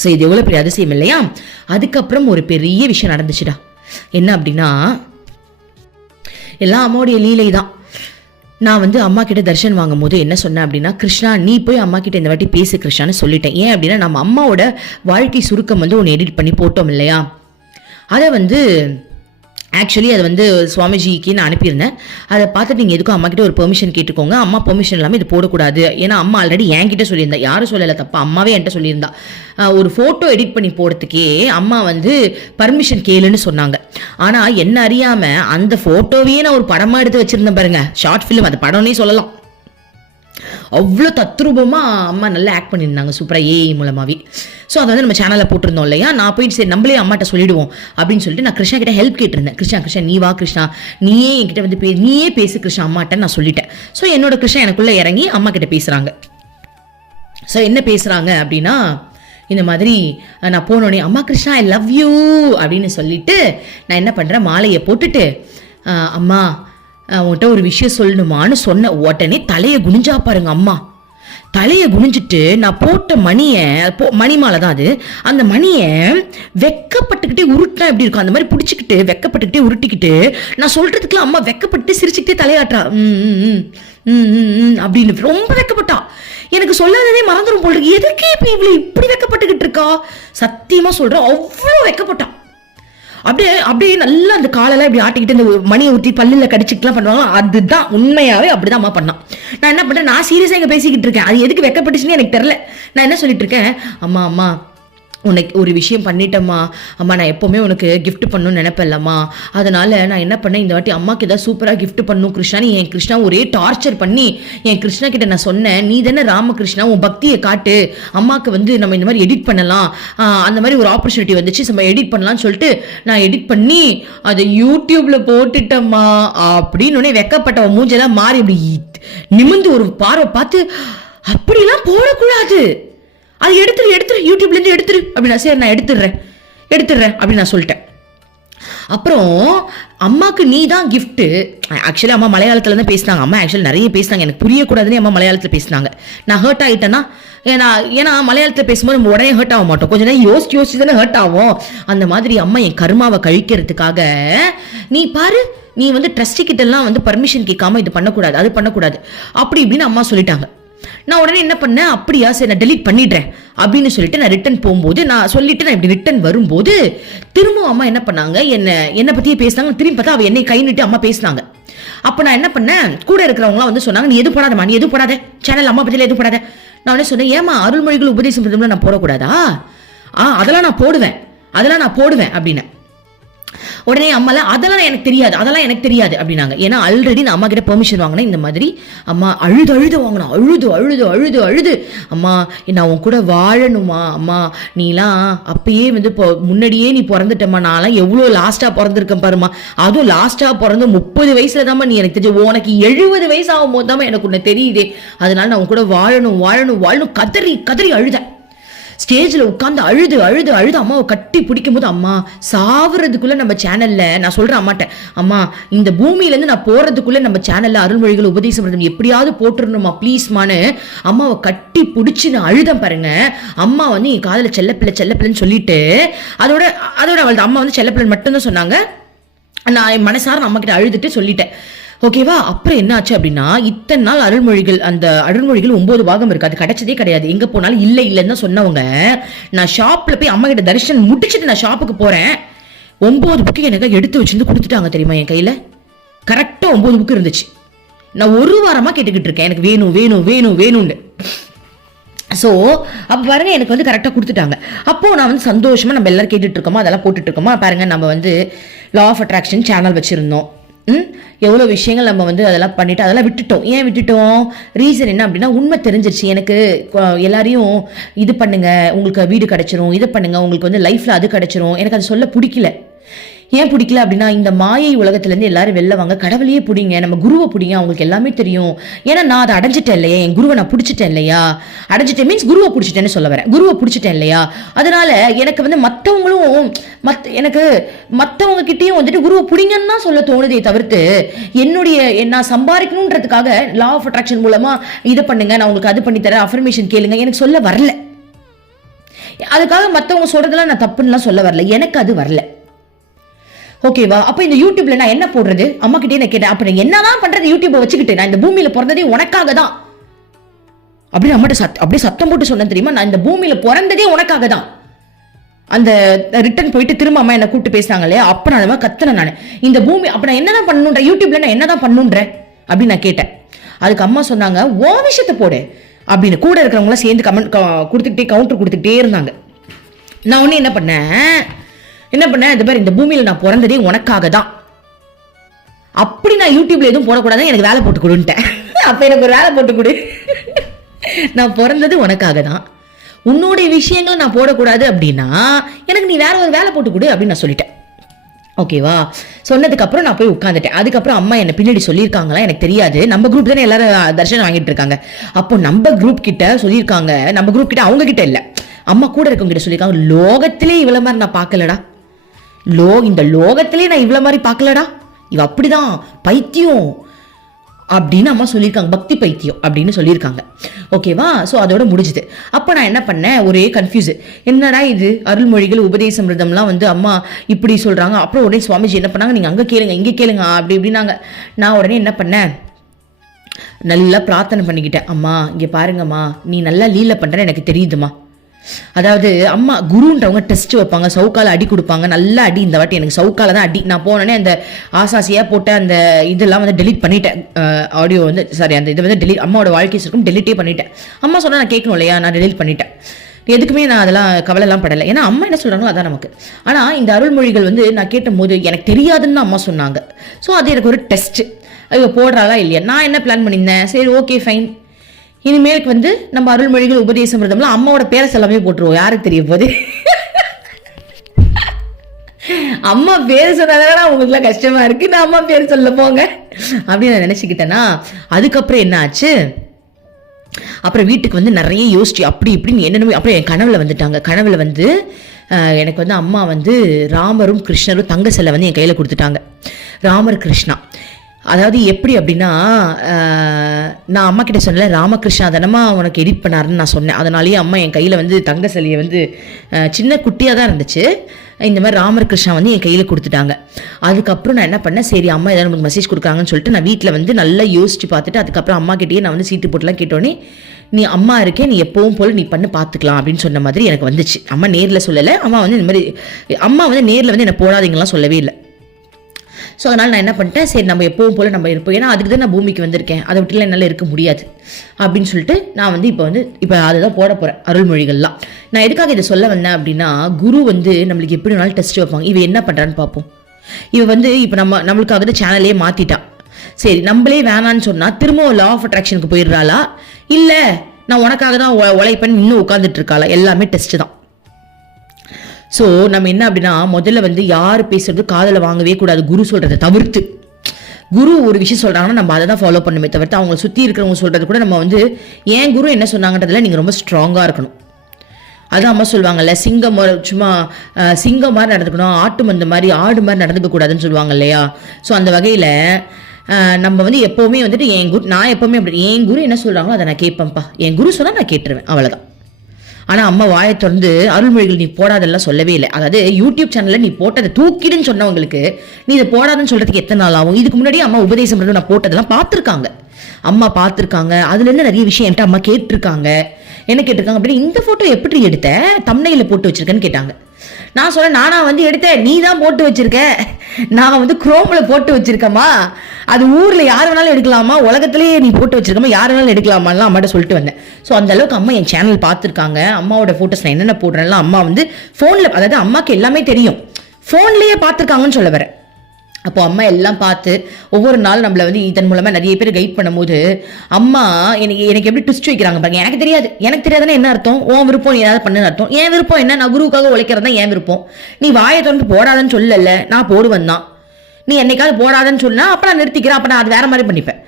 ஸோ இது எவ்வளோ பெரிய அதிசயம் இல்லையா? அதுக்கப்புறம் ஒரு பெரிய விஷயம் நடந்துச்சுடா. என்ன அப்படின்னா, எல்லாம் அம்மாவுடைய லீலை தான். நான் வந்து அம்மா கிட்ட தர்ஷன் வாங்கும் போது என்ன சொன்னேன் அப்படின்னா, கிருஷ்ணா நீ போய் அம்மா கிட்ட இந்த வாட்டி பேசு கிருஷ்ணான்னு சொல்லிட்டேன். ஏன் அப்படின்னா, நம்ம அம்மாவோட வாழ்க்கை சுருக்கம் வந்து ஒன்று எடிட் பண்ணி போட்டோம் இல்லையா, அதை வந்து ஆக்சுவலி அதை வந்து சுவாமிஜிக்கு நான் அனுப்பியிருந்தேன். அதை பார்த்துட்டு நீங்கள் எதுக்கும் அம்மா கிட்ட ஒரு பெர்மிஷன் கேட்டுக்கோங்க. அம்மா பெர்மிஷன் இல்லாமல் இது போடக்கூடாது. ஏன்னா அம்மா ஆல்ரெடி என்கிட்ட சொல்லியிருந்தா, யாரும் சொல்லலை தப்பா, அம்மாவே என்கிட்ட சொல்லியிருந்தா. ஒரு ஃபோட்டோ எடிட் பண்ணி போடுறதுக்கே அம்மா வந்து பர்மிஷன் கேளுன்னு சொன்னாங்க. ஆனால் என்ன அறியாமல் அந்த ஃபோட்டோவையே நான் ஒரு படமாக எடுத்து வச்சுருந்தேன் பாருங்க, ஷார்ட் ஃபிலிம், அது படம்னே சொல்லலாம். அவ்வளோ தத்ரூபமாக அம்மா நல்லா ஆக்ட் பண்ணியிருந்தாங்க சூப்பராக ஏஐ மூலமாகவே. ஸோ அதை வந்து நம்ம சேனலில் போட்டிருந்தோம் இல்லையா. நான் போயிட்டு சரி நம்மளே அம்மாட்ட சொல்லிடுவோம் அப்படின்னு சொல்லிட்டு நான் கிருஷ்ணா கிட்ட ஹெல்ப் கேட்டிருந்தேன். கிருஷ்ணா நீ வா கிருஷ்ணா, நீயே என்கிட்ட வந்து நீயே பேசு கிருஷ்ணா அம்மாட்ட நான் சொல்லிட்டேன். ஸோ என்னோட கிருஷ்ணா எனக்குள்ளே இறங்கி அம்மா கிட்ட பேசுகிறாங்க. ஸோ என்ன பேசுகிறாங்க அப்படின்னா, இந்த மாதிரி நான் போனோடனே அம்மா கிருஷ்ணா ஐ லவ் யூ அப்படின்னு சொல்லிட்டு நான் என்ன பண்ணுறேன், மாலையை போட்டுட்டு அம்மா உன்கிட்ட ஒரு விஷயம் சொல்லணுமான்னு சொன்ன உடனே தலையை குனிஞ்சா பாருங்க அம்மா. தலையை குனிஞ்சிட்டு நான் போட்ட மணி மாலை தான் அது, அந்த மணியை வெக்கப்பட்டுக்கிட்டே உருட்டினா எப்படி இருக்கும் அந்த மாதிரி பிடிச்சிக்கிட்டு வெக்கப்பட்டுக்கிட்டே உருட்டிக்கிட்டு நான் சொல்றதுக்குலாம் அம்மா வெக்கப்பட்டு சிரிச்சுக்கிட்டே தலையாட்டா அப்படின்னு ரொம்ப வெக்கப்பட்டா. எனக்கு சொல்லாததே மறந்துடும் போல இருக்கு. எதுக்கு இப்படி வெக்கப்பட்டுக்கிட்டு இருக்கா? சத்தியமா சொல்றேன், அவ்வளோ வெக்கப்பட்டா. அப்படியே நல்லா அந்த காலெல்லாம் இப்படி ஆட்டிக்கிட்டு இந்த மணியை ஊற்றி பல்லில் கடிச்சிட்டுலாம் பண்ணுவாங்க. அதுதான் உண்மையாவே அப்படிதான் அம்மா பண்ணான். நான் என்ன பண்றேன், நான் சீரியஸா இங்க பேசிக்கிட்டு இருக்கேன், அது எதுக்கு வெக்கப்பட்டுச்சுன்னு எனக்கு தெரியல. நான் என்ன சொல்லிட்டு இருக்கேன், அம்மா உனக்கு ஒரு விஷயம் பண்ணிட்டேம்மா, அம்மா நான் எப்போவுமே உனக்கு கிஃப்ட் பண்ணணும்னு நினைப்பேன்லம்மா, அதனால் நான் என்ன பண்ணேன், இந்த வாட்டி அம்மாவுக்கு ஏதாவது சூப்பராக கிஃப்ட் பண்ணணும் கிருஷ்ணான்னு என் கிருஷ்ணா ஒரே டார்ச்சர் பண்ணி என் கிருஷ்ணா கிட்ட நான் சொன்னேன், நீ தானே ராமகிருஷ்ணா உன் பக்தியை காட்டு, அம்மாவுக்கு வந்து நம்ம இந்த மாதிரி எடிட் பண்ணலாம், அந்த மாதிரி ஒரு ஆப்பர்ச்சுனிட்டி வந்துச்சு நம்ம எடிட் பண்ணலாம்னு சொல்லிட்டு நான் எடிட் பண்ணி அதை யூடியூப்ல போட்டுட்டேம்மா அப்படின்னு வெக்கப்பட்ட மூஞ்செல்லாம் மாறி இப்படி நிமிந்து ஒரு பார்வை பார்த்து, அப்படிலாம் போடக்கூடாது, அது எடுத்துரு யூடியூப்லேருந்து எடுத்துரு அப்படின்னா, சரி நான் எடுத்துடுறேன் அப்படின்னு நான் சொல்லிட்டேன். அப்புறம் அம்மாக்கு நீ தான் கிஃப்ட்டு. ஆக்சுவலி அம்மா மலையாளத்தில் தான் பேசினாங்க. அம்மா ஆக்சுவலி நிறைய பேசினாங்க, எனக்கு புரியக்கூடாதுன்னு அம்மா மலையாளத்தில் பேசினாங்க. நான் ஹர்ட் ஆகிட்டேன்னா, ஏன்னா மலையாளத்தில் பேசும்போது நம்ம உடனே ஹர்ட் ஆக மாட்டோம், கொஞ்சம் நேரம் யோசிச்சு தானே ஹர்ட் ஆகும். அந்த மாதிரி அம்மா என் கர்மாவை கழிக்கிறதுக்காக நீ பாரு, நீ வந்து ட்ரஸ்டி கிட்டலாம் வந்து பர்மிஷன் கேட்காம இது பண்ணக்கூடாது, அது பண்ணக்கூடாது அப்படி இப்படின்னு அம்மா சொல்லிட்டாங்க. நான் உடனே என்ன பண்ணேன், அப்படியா சரி நான் டெலீட் பண்ணிடுறேன் அப்படின்னு சொல்லிட்டு நான் ரிட்டன் போகும்போது நான் சொல்லிட்டு நான் இப்படி ரிட்டன் வரும்போது திரும்பவும் அம்மா என்ன பண்ணாங்க, என்னை பத்தியே பேசினாங்க. திரும்பி பார்த்தா அவ என்னை கை நீட்டு அம்மா பேசினாங்க. அப்ப நான் என்ன பண்ணேன், கூட இருக்கிறவங்களாம் வந்து சொன்னாங்க, நீ எதுவும் போடாதம்மா, நீ எதுவும் போடாத, சேனல் அம்மா பத்தியில எதுவும் போடாத. நான் உடனே சொன்னேன், ஏமா அருள்மொழிகள் உபதேசம் பிரதமர் நான் போடக்கூடாதா? அதெல்லாம் நான் போடுவேன் அப்படின்னு. உடனே அம்மால அதெல்லாம் எனக்கு தெரியாது அப்படின்னாங்க. ஏன்னா ஆல்ரெடி நான் அம்மா கிட்ட பெர்மிஷன் வாங்கினேன். இந்த மாதிரி அம்மா அழுது வாங்கினா, அழுது அம்மா நான் உன் கூட வாழணுமா, அம்மா நீலாம் அப்பயே வந்து முன்னாடியே நீ பிறந்துட்டம்மா, நான்லாம் எவ்வளோ லாஸ்டா பிறந்திருக்கேன் பாருமா, அதுவும் லாஸ்டா பிறந்து 30 வயசுல தாம்மா நீ எனக்கு தெரிஞ்சு, உனக்கு 70 வயசு ஆகும் போது தாம்மா எனக்கு உன்னை தெரியுதே, அதனால நான் உன் கூட வாழணும் கதறி அழுதேன். ஸ்டேஜில் உட்காந்து அழுது அம்மாவை கட்டி பிடிக்கும் போது, அம்மா சாவுறதுக்குள்ள நம்ம சேனல்ல, நான் சொல்றேன் அம்மாட்ட, அம்மா இந்த பூமியிலேருந்து நான் போறதுக்குள்ள நம்ம சேனல்ல அருள்மொழிகள் உபதேசம் எப்படியாவது போட்டுருணுமா ப்ளீஸ்மான்னு அம்மாவை கட்டி பிடிச்சி நான் அழுதம் பாருங்க. அம்மா வந்து என் காதல செல்லப்பிள்ளைன்னு சொல்லிட்டு அதோட அவள் அம்மா வந்து செல்லப்பிள்ளை மட்டும்தான் சொன்னாங்க. நான் மனசார அம்மா கிட்ட அழுதுட்டு சொல்லிட்டேன். ஓகேவா? அப்புறம் என்ன ஆச்சு அப்படின்னா, இத்தனை நாள் அருள்மொழிகள் 9 பாகம் இருக்கு, அது கிடைச்சதே கிடையாது. எங்க போனாலும் இல்லைன்னு தான் சொன்னவங்க. நான் ஷாப்ல போய் அம்மா கிட்ட தரிசனம் முடிச்சுட்டு நான் ஷாப்புக்கு போறேன், 9 புக்கு எனக்கு எடுத்து வச்சிருந்து கொடுத்துட்டாங்க தெரியுமா என் கையில. கரெக்டா 9 புக்கு இருந்துச்சு. நான் ஒரு வாரமா கேட்டுக்கிட்டு இருக்கேன், எனக்கு வேணும்னு. ஸோ அப்போ பாருங்க, எனக்கு வந்து கரெக்டாக கொடுத்துட்டாங்க. அப்போ நான் வந்து சந்தோஷமா நம்ம எல்லாரும் கேட்டுட்டு இருக்கோமா, அதெல்லாம் போட்டுட்டு இருக்கோமா பாருங்க. நம்ம வந்து லா ஆஃப் அட்ராக்ஷன் சேனல் வச்சிருந்தோம், எவ்வளோ விஷயங்கள் நம்ம வந்து அதெல்லாம் பண்ணிட்டு அதெல்லாம் விட்டுட்டோம். ஏன் விட்டுட்டோம்? ரீசன் என்ன அப்படின்னா, உண்மை தெரிஞ்சிருச்சு எனக்கு. எல்லாரையும் இது பண்ணுங்க, உங்களுக்கு வீடு கிடைச்சிரும், இதை பண்ணுங்க, உங்களுக்கு வந்து லைஃப்ல அது கிடைச்சிரும். எனக்கு அது சொல்ல பிடிக்கல. ஏன் பிடிக்கல அப்படின்னா, இந்த மாயை உலகத்துலேருந்து எல்லாரும் வெளில வாங்க, கடவுளையே பிடிங்க, நம்ம குருவை பிடிங்க, அவங்களுக்கு எல்லாமே தெரியும். ஏன்னா நான் அதை அடைஞ்சிட்டேன் இல்லையா, என் குருவை நான் பிடிச்சிட்டேன் இல்லையா, அடைஞ்சிட்டேன் மீன்ஸ் குருவை பிடிச்சிட்டேன்னு சொல்ல வரேன், குருவை பிடிச்சிட்டேன் இல்லையா. அதனால எனக்கு வந்து மற்றவங்களும் எனக்கு மற்றவங்க கிட்டேயும் வந்துட்டு குருவை பிடிங்கன்னு தான் சொல்ல தோணுதே தவிர்த்து, நான் சம்பாதிக்கணுன்றதுக்காக லா ஆஃப் அட்ராக்ஷன் மூலமா இதை பண்ணுங்க, நான் உங்களுக்கு அது பண்ணி தரேன், அஃபர்மேஷன் கேளுங்க, எனக்கு சொல்ல வரல. அதுக்காக மற்றவங்க சொல்றதெல்லாம் நான் தப்புன்னுலாம் சொல்ல வரல, எனக்கு அது வரல. ஓகேவா? அப்ப இந்த யூடியூப்ல நான் என்ன போடுறது? அம்மா கிட்டே நான் கேட்டேன், அப்ப என்னதான் பண்றது யூடியூபை வச்சுக்கிட்டு? நான் இந்த பூமியில பிறந்ததே உனக்காக தான் அப்படின்னு அம்மாட்ட அப்படியே சத்தம் போட்டு சொன்னேன் தெரியுமா. நான் இந்த பூமியில பிறந்ததே உனக்காக தான். அந்த ரிட்டர்ன் போயிட்டு திரும்ப அம்மா என்ன கூப்பிட்டு பேசினாங்க இல்லையா, அப்ப நான் கத்துனேன். நான் இந்த பூமி அப்ப நான் என்னதான் பண்ணணுன்ற, யூடியூப்ல நான் என்னதான் பண்ணணுன்ற அப்படின்னு நான் கேட்டேன். அதுக்கு அம்மா சொன்னாங்க, ஓ விஷயத்தை போடு அப்படின்னு. கூட இருக்கிறவங்களாம் சேர்ந்து கமெண்ட் கொடுத்துக்கிட்டே கவுண்டர் கொடுத்துக்கிட்டே இருந்தாங்க. நான் ஒண்ணு என்ன பண்ணேன், இது மாதிரி இந்த பூமியில நான் பிறந்ததே உனக்காக தான், அப்படி நான் யூடியூப்ல எதுவும் போடக்கூடாது, எனக்கு வேலை போட்டு கொடுன்ட்டேன். அப்ப எனக்கு ஒரு வேலை போட்டு கொடு, நான் பிறந்தது உனக்காக தான், உன்னுடைய விஷயங்களை நான் போடக்கூடாது அப்படின்னா எனக்கு நீ வேற ஒரு வேலை போட்டு கொடு அப்படின்னு நான் சொல்லிட்டேன். ஓகேவா? சொன்னதுக்கு அப்புறம் நான் போய் உட்காந்துட்டேன். அதுக்கப்புறம் அம்மா என்ன பின்னாடி சொல்லியிருக்காங்களா எனக்கு தெரியாது. நம்ம குரூப் தானே எல்லாரும் தர்ஷனம் வாங்கிட்டு இருக்காங்க. அப்போ நம்ம குரூப் கிட்ட சொல்லியிருக்காங்க, நம்ம குரூப் கிட்ட, அவங்க கிட்ட இல்ல, அம்மா கூட இருக்கவங்க கிட்ட சொல்லியிருக்காங்க, லோகத்திலே இவ்வளவு மாதிரி நான் பார்க்கலடா, இந்த லோகத்திலே நான் இவ்வளவு மாதிரி பார்க்கலடா, இவ அப்படிதான் பைத்தியம் அப்படின்னு அம்மா சொல்லியிருக்காங்க, பக்தி பைத்தியம் அப்படின்னு சொல்லியிருக்காங்க. ஓகேவா? ஸோ அதோட முடிஞ்சுது. அப்போ நான் என்ன பண்ணேன், ஒரே கன்ஃபியூஸ், என்னடா இது அருள்மொழிகள் உபதேசமிருதம்லாம் வந்து அம்மா இப்படி சொல்றாங்க. அப்புறம் உடனே சுவாமிஜி என்ன பண்ணாங்க, நீங்க அங்கே கேளுங்க இங்கே கேளுங்க அப்படி இப்படின்னாங்க. நான் உடனே என்ன பண்ணேன், நல்லா பிரார்த்தனை பண்ணிக்கிட்டேன். அம்மா இங்கே பாருங்கம்மா, நீ நல்லா லீல பண்ற எனக்கு தெரியுதுமா. அதாவது அம்மா குருன்றவங்க டெஸ்ட் வைப்பாங்க, சவுக்கால அடி கொடுப்பாங்க, நல்லா அடி. இந்த வாட்டி எனக்கு சவுக்கால தான் அடி. நான் போனோடனே அந்த ஆசாசியா போட்ட அந்த இதெல்லாம் வந்து டெலிட் பண்ணிட்டேன், ஆடியோ வந்து சாரி அந்த இதை வந்து டெலிட், அம்மாவோட வாழ்க்கை இருக்கும் டெலிட்டே பண்ணிட்டேன். அம்மா சொன்னா நான் கேட்கணும் இல்லையா, நான் டெலிட் பண்ணிட்டேன். எதுக்குமே நான் அதெல்லாம் கவலைலாம் படலை, ஏன்னா அம்மா என்ன சொல்றாங்களோ அதான் நமக்கு. ஆனா இந்த அருள்மொழிகள் வந்து நான் கேட்ட போது எனக்கு தெரியாதுன்னு அம்மா சொன்னாங்க. ஸோ அது எனக்கு ஒரு டெஸ்ட், ஐயோ போடுறாளா இல்லையா. நான் என்ன பிளான் பண்ணியிருந்தேன், சரி ஓகே ஃபைன், இனிமேலுக்கு வந்து நம்ம அருள்மொழிகள் உபதேசமிருதம்லாம் அம்மாவோட பேரை எல்லாமே போட்டுருவோம், யாருக்கு தெரிய போகுது. அம்மா பேர் சொன்னாதான் உங்களுக்குலாம் கஷ்டமா இருக்கு, நான் அம்மா பேர் சொல்ல போங்க அப்படின்னு நான் நினைச்சுக்கிட்டேன்னா. அதுக்கப்புறம் என்ன ஆச்சு, அப்புறம் வீட்டுக்கு வந்து நிறைய யோசிச்சு அப்படி இப்படின்னு என்னென்ன. அப்புறம் என் கனவுல வந்துட்டாங்க. கனவுல வந்து எனக்கு வந்து அம்மா வந்து ராமரும் கிருஷ்ணரும் தங்க சிலை வந்து என் கையில் கொடுத்துட்டாங்க, ராமர் கிருஷ்ணா. அதாவது எப்படி அப்படின்னா, நான் அம்மா கிட்ட சொன்னேன், ராமகிருஷ்ணா தானம்மா உனக்கு எடிட் பண்ணாருன்னு நான் சொன்னேன். அதனாலேயே அம்மா என் கையில் வந்து தங்க சிலையை வந்து சின்ன குட்டியாக தான் இருந்துச்சு, இந்த மாதிரி ராமர் கிருஷ்ணா வந்து என் கையில் கொடுத்துட்டாங்க. அதுக்கப்புறம் நான் என்ன பண்ணேன், சரி அம்மா ஏதாவது நமக்கு மெசேஜ் கொடுக்குறாங்கன்னு சொல்லிட்டு நான் வீட்டில் வந்து நல்லா யோசிச்சு பார்த்துட்டு, அதுக்கப்புறம் அம்மா கிட்டேயே நான் வந்து சீட்டு போட்டுலாம் கேட்டோன்னே, நீ அம்மா இருக்கே, நீ எப்பவும் போல் நீ பண்ணு பார்த்துக்கலாம் அப்படின்னு சொன்ன மாதிரி எனக்கு வந்துச்சு. அம்மா நேரில் சொல்லலை, அம்மா வந்து இந்த மாதிரி அம்மா வந்து நேரில் வந்து என்னை போடாதீங்கலாம் சொல்லவே இல்லை. ஸோ அதனால் நான் என்ன பண்ணிட்டேன், சரி நம்ம எப்பவும் போல் நம்ம இருப்போம், ஏன்னா அதுக்கு தான் நான் பூமிக்கு வந்திருக்கேன், அதை விட்டுல என்னால் இருக்க முடியாது அப்படின்னு சொல்லிட்டு நான் வந்து இப்போ அதுதான் போட போகிறேன் அருள்மொழிகள்லாம். நான் எதுக்காக இதை சொல்ல வந்தேன் அப்படின்னா, குரு வந்து நம்மளுக்கு எப்படி வேணாலும் டெஸ்ட் வைப்பாங்க. இவ என்ன பண்ணுறான்னு பார்ப்போம். இவ வந்து இப்போ நம்மளுக்காக சேனலே மாற்றிட்டான். சரி நம்மளே வேணான்னு சொன்னால் திரும்ப லா ஆஃப் அட்ராக்ஷனுக்கு போயிடுறாளா, இல்லை நான் உனக்காக தான் உழைப்பேன்னு இன்னும் உட்காந்துட்டு இருக்காளா, எல்லாமே டெஸ்ட்டு தான். ஸோ நம்ம என்ன அப்படின்னா, முதல்ல வந்து யார் பேசுறது காதில் வாங்கவே கூடாது, குரு சொல்றதை தவிர்த்து. குரு ஒரு விஷயம் சொல்றாங்கன்னா நம்ம அதை தான் ஃபாலோ பண்ணுமே தவிர்த்து, அவங்க சுற்றி இருக்கிறவங்க சொல்றது கூட நம்ம வந்து ஏன் குரு என்ன சொன்னாங்கன்றதுல நீங்கள் ரொம்ப ஸ்ட்ராங்காக இருக்கணும். அதான் அம்மா சொல்லுவாங்கல்ல, சிங்கம் சும்மா சிங்கம் மாதிரி நடந்துக்கணும், ஆட்டு மந்த மாதிரி ஆடு மாதிரி நடந்துக்க கூடாதுன்னு சொல்லுவாங்க இல்லையா. ஸோ அந்த வகையில் நம்ம வந்து எப்போவுமே வந்துட்டு நான் எப்போவுமே அப்படி என் குரு என்ன சொல்கிறாங்களோ அதை நான் கேட்பேன்ப்பா, என் குரு சொன்னால் நான் கேட்டுருவேன், அவ்வளோதான். ஆனால் அம்மா வாயை திறந்து அருள்மொழிகள் நீ போடாதெல்லாம் சொல்லவே இல்லை. அதாவது யூடியூப் சேனலில் நீ போட்டதை தூக்கிடுன்னு சொன்னவங்களுக்கு நீ இதை போடாதுன்னு சொல்கிறதுக்கு எத்தனை நாள் ஆகும். இதுக்கு முன்னாடி அம்மா உபதேசம் நான் போட்டதெல்லாம் பார்த்துருக்காங்க, அம்மா பார்த்துருக்காங்க. அதுலேருந்து நிறைய விஷயம் என்கிட்ட அம்மா கேட்டிருக்காங்க. என்ன கேட்டிருக்காங்க அப்படின்னு, இந்த ஃபோட்டோ எப்படி எடுத்த, தம்ப்நெயில்ல போட்டு வச்சிருக்கேன்னு கேட்டாங்க. நான் சொன்னேன், நானா வந்து எடுத்தேன், நீ தான் போட்டு வச்சிருக்க, நான் வந்து குரோம்ல போட்டு வச்சிருக்கேம்மா, அது ஊர்ல யார் வேணாலும் எடுக்கலாமா, உலகத்திலேயே நீ போட்டு வச்சிருக்கமா, யார் வேணாலும் எடுக்கலாமாலாம் அம்மாட்ட சொல்லிட்டு வந்தேன். ஸோ அந்த அளவுக்கு அம்மா என் சேனல் பார்த்துருக்காங்க. அம்மாவோட ஃபோட்டோஸ் நான் என்னென்ன போடுறேன்லாம் அம்மா வந்து ஃபோனில், அதாவது அம்மாவுக்கு எல்லாமே தெரியும், ஃபோன்லேயே பார்த்துருக்காங்கன்னு சொல்ல வரேன். அப்போ அம்மா எல்லாம் பார்த்து ஒவ்வொரு நாள் நம்மளை வந்து இதன் மூலமா நிறைய பேர் கைட் பண்ணும்போது அம்மா எனக்கு எப்படி ட்விஸ்ட் வைக்கிறாங்க பாருங்க. எனக்கு தெரியாதுன்னா என்ன அர்த்தம்? உன் விருப்பம் நீ ஏதாவது பண்ணுன்னு அர்த்தம். என் விருப்பம் என்ன? நான் குருவுக்காக உழைக்கிறது தான் என் விருப்பம். நீ வாயை திறந்து போடாதன்னு சொல்லல, நான் போடுவேன் தான். நீ என்னைக்காவது போடாதன்னு சொன்னா அப்ப நான் நிறுத்திக்கிறேன், அப்ப நான் அது வேற மாதிரி பண்ணிப்பேன்.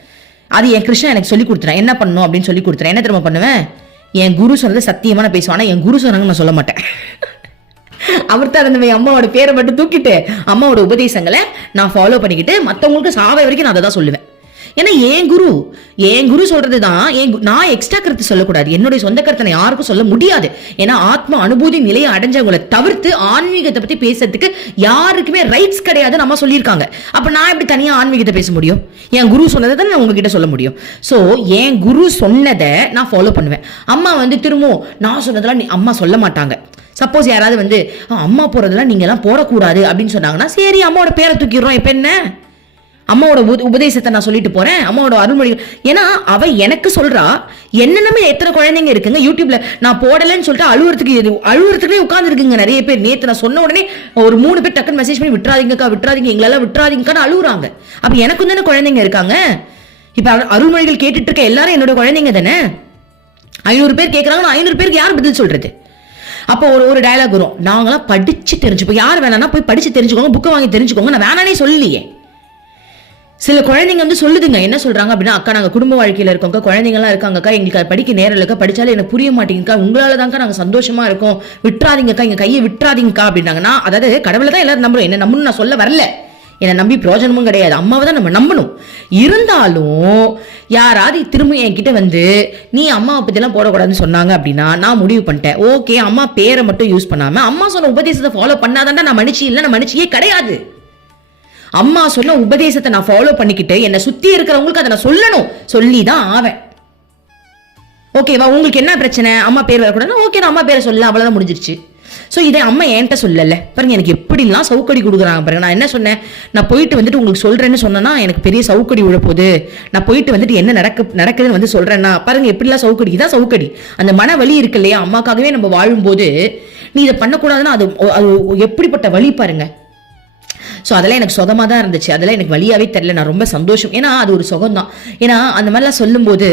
அது என் கிருஷ்ணன் எனக்கு சொல்லி கொடுத்துறேன் என்ன பண்ணணும் அப்படின்னு சொல்லி கொடுத்துறேன். என்ன திரும்ப பண்ணுவேன்? என் குரு சொன்னது சத்தியமா நான் பேசுவேன், ஆனா என் குரு சொன்னாங்க நான் சொல்ல மாட்டேன். அவர் இருந்த அம்மாவோட பேரை மட்டும் தூக்கிட்டு அம்மாவோட உபதேசங்களை நான் ஃபாலோ பண்ணிக்கிட்டு மற்றவங்களுக்கு சாவை வரைக்கும் நான் அதை தான் சொல்லுவேன். ஏன்னா என் குரு சொல்றதுதான் நான் எக்ஸ்ட்ரா கருத்து சொல்லக்கூடாது. என்னுடைய சொந்த கருத்தை நான் யாருக்கும் சொல்ல முடியாது. ஏன்னா ஆத்ம அனுபூதி நிலையை அடைஞ்சவங்களை தவிர்த்து ஆன்மீகத்தை பத்தி பேசுறதுக்கு யாருக்குமே ரைட்ஸ் கிடையாது நம்ம சொல்லியிருக்காங்க. அப்ப நான் எப்படி தனியா ஆன்மீகத்தை பேச முடியும்? என் குரு சொன்னதை தான் நான் உங்ககிட்ட சொல்ல முடியும். சோ என் குரு சொன்னதை நான் ஃபாலோ பண்ணுவேன். அம்மா வந்து திரும்பவும் நான் சொன்னதெல்லாம் அம்மா சொல்ல மாட்டாங்க. சப்போஸ் யாராவது வந்து அம்மா போறதெல்லாம் நீங்க எல்லாம் போடக்கூடாது அப்படின்னு சொன்னாங்கன்னா சரி அம்மாவோட பேரை தூக்கிடுறோம். இப்ப என்ன? அம்மாவோட உபதேசத்தை நான் சொல்லிட்டு போறேன், அம்மாவோட அருள்மொழி. ஏன்னா அவ எனக்கு சொல்றா. என்னென்னமே எத்தனை குழந்தைங்க இருக்குங்க யூடியூப்ல நான் போடலன்னு சொல்லிட்டு அழுவுறதுக்குள்ளே உட்கார்ந்து இருக்குங்க நிறைய பேர். நேத்து நான் சொன்ன உடனே ஒரு 3 பேர் டக்குன்னு மெசேஜ் பண்ணி விட்டுறாதீங்க எங்களெல்லாம் விட்டுறாதீங்கன்னு அழுவுறாங்க. அப்ப எனக்கு தானே குழந்தைங்க இருக்காங்க. இப்ப அருள்மொழிகள் கேட்டுட்டு இருக்க எல்லாரும் என்னோட குழந்தைங்க தானே. 500 பேர் கேட்கறாங்க, 500 பேருக்கு யார் பதில் சொல்றது? அப்போ ஒரு டயலாக் வரும், நாங்களாம் படிச்சு தெரிஞ்சுப்போம். யார் வேணாம்னா போய் படிச்சு தெரிஞ்சுக்கோங்க, புக்கை வாங்கி தெரிஞ்சுக்கோங்க. நான் வேணானே சொல்லலையே. சில குழந்தைங்க வந்து சொல்லுதுங்க, என்ன சொல்றாங்க அப்படின்னா, அக்கா நாங்க குடும்ப வாழ்க்கையில இருக்கோங்க, குழந்தைங்கலாம் இருக்காங்கக்கா, எங்களுக்கு அது படிக்க நேரம் இல்லக்கா, படிச்சாலும் எனக்கு புரிய மாட்டேங்கக்கா, உங்களால தான்க்கா நாங்க சந்தோஷமா இருக்கோம், விட்டுறாதீங்கக்கா, எங்க கையை விட்டுறாதீங்கக்கா அப்படின்னாங்க. நான் அதாவது கடவுளை தான் எல்லாரும் நம்புறோம், என்ன நம்பணும்னு நான் சொல்ல வரல. என்னை நம்பி பிரோஜனமும் கிடையாது, அம்மாவை தான் நம்ம நம்பணும். இருந்தாலும் யாராவது திரும்ப என்கிட்ட வந்து நீ அம்மாவை பத்திலாம் போடக்கூடாதுன்னு சொன்னாங்க அப்படின்னா நான் முடிவு பண்ணிட்டேன், ஓகே அம்மா பேரை மட்டும் யூஸ் பண்ணாம அம்மா சொன்ன உபதேசத்தை ஃபாலோ பண்ணாதான்டா நான் மனுஷி இல்லை, நான் மனுஷியே கிடையாது. அம்மா சொன்ன உபதேசத்தை நான் ஃபாலோ பண்ணிக்கிட்டு என்னை சுத்தி இருக்கிறவங்களுக்கு அதை நான் சொல்லணும், சொல்லிதான் ஆவேன். ஓகேவா? உங்களுக்கு என்ன பிரச்சனை? அம்மா பேர் வரக்கூடாது, ஓகே நான் அம்மா பேரை சொல்ல, அவ்வளவுதான் முடிஞ்சிருச்சு. ஸோ இதை அம்மா என்கிட்ட சொல்லல பாருங்க, எனக்கு எப்படிலாம் சவுக்கடி கொடுக்குறாங்க பாருங்க. நான் என்ன சொன்னேன், நான் போயிட்டு வந்துட்டு உங்களுக்கு சொல்றேன்னு சொன்னா எனக்கு பெரிய சவுக்கடி விழப்போகுது, நான் போயிட்டு வந்துட்டு என்ன நடக்குதுன்னு வந்து சொல்றேன்னா பாருங்க எப்படிலாம் சவுக்கடி. இதான் சவுக்கடி. அந்த மன வலி இருக்கு இல்லையா, அம்மாக்காகவே நம்ம வாழும்போது நீ இதை பண்ணக்கூடாதுன்னா அது எப்படிப்பட்ட வலி பாருங்க. ஸோ அதெல்லாம் எனக்கு சுகமாக தான் இருந்துச்சு, அதெல்லாம் எனக்கு வழியாவே தெரியல. நான் ரொம்ப சந்தோஷம், ஏன்னா அது ஒரு சுகம் தான். ஏன்னா அந்த மாதிரிலாம் சொல்லும்போது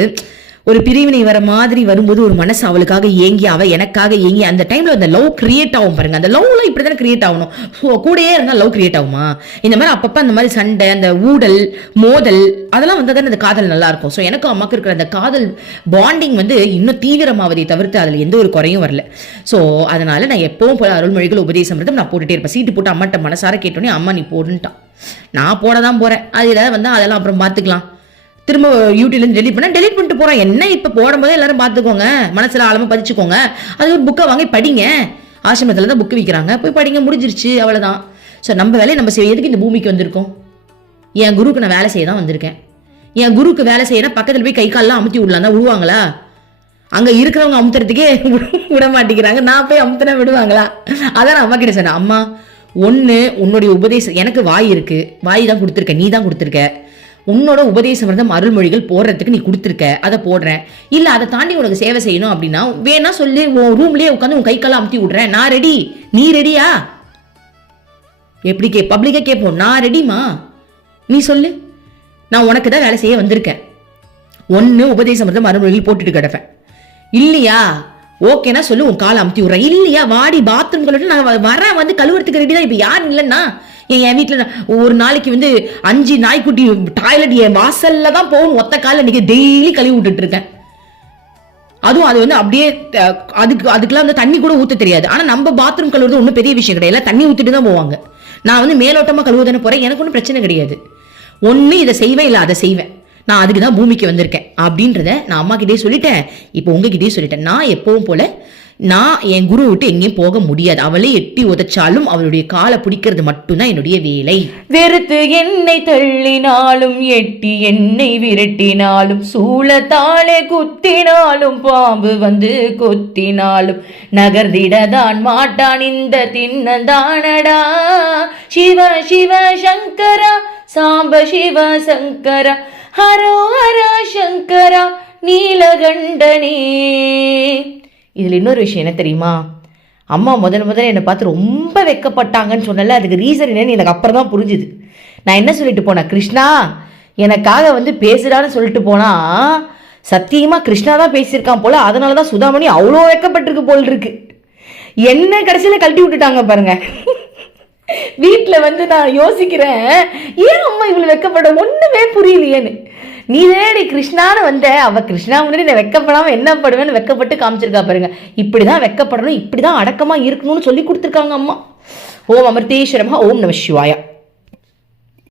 ஒரு பிரிவினை வர மாதிரி வரும்போது ஒரு மனசு அவளுக்காக ஏங்கி அவ எனக்காக ஏங்கி அந்த டைம்ல அந்த லவ் கிரியேட் ஆகும் பாருங்க. அந்த லவ்லாம் இப்படிதானே கிரியேட் ஆகணும், கூடயே இருந்தால் லவ் கிரியேட் ஆகுமா? இந்த மாதிரி அப்பப்ப அந்த மாதிரி சண்டை, அந்த ஊடல் மோதல் அதெல்லாம் வந்தால் தானே அந்த காதல் நல்லா இருக்கும். ஸோ எனக்கும் அம்மாவுக்கு இருக்கிற அந்த காதல் பாண்டிங் வந்து இன்னும் தீவிரமாவதை தவிர்த்து அதில் எந்த ஒரு குறையும் வரல. ஸோ அதனால நான் எப்பவும் போல அருள்மொழிகள் உபதேசம் நான் போட்டுட்டே இருப்பேன். சீட்டு போட்டு அம்மாட்ட மனசார கேட்டோன்னே அம்மா நீ போடுன்ட்டான், நான் போட தான் போறேன். அது ஏதாவது வந்தால் அதெல்லாம் அப்புறம் பார்த்துக்கலாம், திரும்ப யூடியூப்லேருந்து டெலிட் பண்ணிட்டு போகிறோம். என்ன இப்போ போடும்போதே எல்லாரும் பார்த்துக்கோங்க, மனசில் ஆழமாக பதிச்சுக்கோங்க. அது ஒரு புக்கை வாங்கி படிங்க, ஆசிரமத்தில் தான் புக்கு விற்கிறாங்க, போய் படிங்க, முடிஞ்சிருச்சு, அவ்வளோதான். ஸோ நம்ம வேலையை நம்ம செய்ய, எதுக்கு இந்த பூமிக்கு வந்திருக்கோம்? என் குருக்கு நான் வேலை செய்ய தான் வந்திருக்கேன். என் குருக்கு வேலை செய்யணும், பக்கத்தில் போய் கை காலெலாம் அமுத்தி விடலாம் தான் விடுவாங்களா? அங்கே இருக்கிறவங்க அமுத்துறதுக்கே விட மாட்டேங்கிறாங்க, நான் போய் அமுத்தினா விடுவாங்களா? அதான் நான் அம்மா கிட்ட சொன்னேன், அம்மா ஒன்று உன்னுடைய உபதேசம், எனக்கு வாய் இருக்கு, வாய் தான் கொடுத்துருக்க, நீ தான் கொடுத்துருக்க, உன்னோட உபதேசம் வந்து அருள்மொழிகள் போடுறதுக்கு நீ கொடுத்துருக்க, அதை போடுறேன். இல்லை அதை தாண்டி உனக்கு சேவை செய்யணும் அப்படின்னா வேணா சொல்லி உன் ரூம்லேயே உட்காந்து உன் கை காலம் அமுத்தி விடுறேன், நான் ரெடி, நீ ரெடியா? எப்படி பப்ளிக்கா கேட்போம், நான் ரெடிமா, நீ சொல்லு, நான் உனக்கு தான் வேலை செய்ய வந்திருக்கேன். ஒன்று உபதேசம் வந்து அருள்மொழிகள் போட்டுட்டு கிடப்பேன், இல்லையா ஓகேனா சொல்லு, உன் காலை அமுத்தி விடுறேன், இல்லையா வாடி பாத்ரூம் கழுவிட்டு நான் வரேன், வந்து கழுவுறதுக்கு ரெடி தான். இப்போ யாரும் இல்லைன்னா என் வீட்டில் ஒரு நாளைக்கு வந்து 5 நாய்க்குட்டி டாய்லெட் என் வாசல்ல தான் போகணும், ஒத்த காலில் இன்னைக்கு டெய்லி கழுவி விட்டுட்டு இருக்கேன். அதுவும் அது வந்து அப்படியே அதுக்கெல்லாம் வந்து தண்ணி கூட ஊற்ற தெரியாது. ஆனால் நம்ம பாத்ரூம் கழுவுறது ஒன்றும் பெரிய விஷயம் கிடையாது, தண்ணி ஊற்றிட்டு தான் போவாங்க. நான் வந்து மேலோட்டமாக கழுவு தானே போகிறேன், எனக்கு ஒன்றும் பிரச்சனை கிடையாது. ஒன்று இதை செய்வேன், இல்லை அதை செய்வேன், நான் அதுக்கு தான் பூமிக்கு வந்திருக்கேன் அப்படின்றத நான் அம்மா கிட்டே சொல்லிட்டேன், இப்போ உங்ககிட்டயே சொல்லிட்டேன். நான் எப்பவும் போல நான் என் குரு விட்டு எங்கேயும் போக முடியாது, அவளை எட்டி உதைச்சாலும் அவளுடைய காலை பிடிக்கிறது மட்டும்தான் என்னுடைய வேலை. வெறுத்து என்னை தள்ளினாலும் எட்டி என்னை விரட்டினாலும் சூளத்தாலே குத்தினாலும் பாம்பு வந்து கொத்தினாலும் நகர்ந்திடதான் மாட்டான் இந்த தின்னந்தானடா. சிவ சிவ சங்கரா சாம்ப சிவ சங்கரா ஹரோ ஹரா சங்கரா நீலகண்டனே. இதில் இன்னொரு விஷயம் என்ன தெரியுமா, அம்மா முதல்ல என்னை பார்த்து ரொம்ப வெக்கப்பட்டாங்கன்னு சொன்னல, அதுக்கு ரீசன் என்னன்னு எனக்கு அப்புறம் தான் புரிஞ்சுது. நான் என்ன சொல்லிட்டு போனேன், கிருஷ்ணா எனக்காக வந்து பேசுடான்னு சொல்லிட்டு போனா சத்தியமா கிருஷ்ணா தான் பேசியிருக்கான் போல, அதனாலதான் சுதாமணி அவ்வளோ வெக்கப்பட்டிருக்கு போல் இருக்கு. என்ன கடைசியில கழட்டி விட்டுட்டாங்க பாருங்க. வீட்டுல வந்து நான் யோசிக்கிறேன், ஏன் அம்மா இவ்வளவு வெக்கப்பட, ஒண்ணுமே புரியலையேன்னு. நீ தேடி கிருஷ்ணான்னு வந்த, அவ கிருஷ்ணா முன்னாடி நான் வெக்கப்படாம என்ன படுவேன்னு வெக்கப்பட்டு காமிச்சிருக்கா பாருங்க. இப்படிதான் வெக்கப்படணும், இப்படிதான் அடக்கமா இருக்கணும்னு சொல்லி கொடுத்துருக்காங்க அம்மா. ஓம் அமிர்தேஸ்வரமா, ஓம் நம சிவாயா.